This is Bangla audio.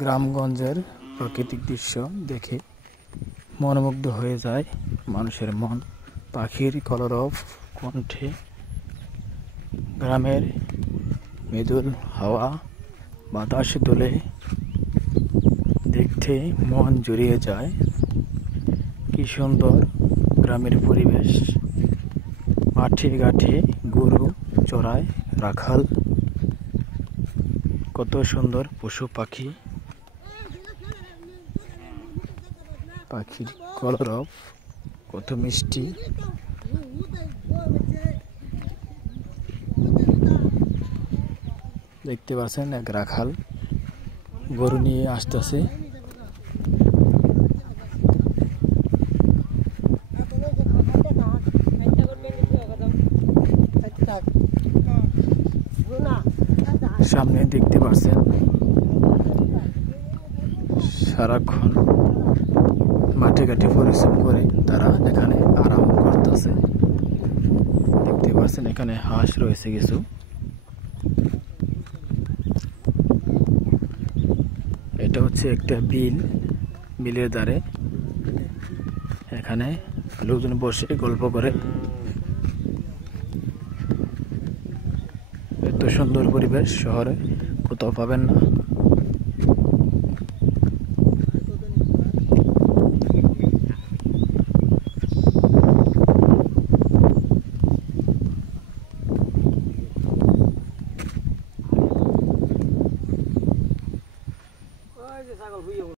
গ্রামগঞ্জের প্রাকৃতিক দৃশ্য দেখে মনোমুগ্ধ হয়ে যায় মানুষের মন। পাখির কলরব কণ্ঠে, গ্রামের মৃদুল হাওয়া, বাতাস দোলে দেখতে মন জুড়িয়ে যায়। কি সুন্দর গ্রামের পরিবেশ। মাঠে ঘাটে গরু চড়ায় রাখাল, কত সুন্দর পশু পাখি। পাখির কলরব কত মিষ্টি। দেখতে পাচ্ছেন এক রাখাল গরু নিয়ে আসতেছে। সামনে দেখতে পাচ্ছেন সারাক্ষণ মাঠে ঘাটে পরিশ্রম করে তারা এখানে আরাম করতেছে। দেখতে পাচ্ছেন এখানে হাঁস রয়েছে কিছু। এটা হচ্ছে একটা বিল, বিলের ধারে এখানে লোকজন বসে গল্প করে। এত সুন্দর পরিবেশ শহরে কোথাও পাবেন না।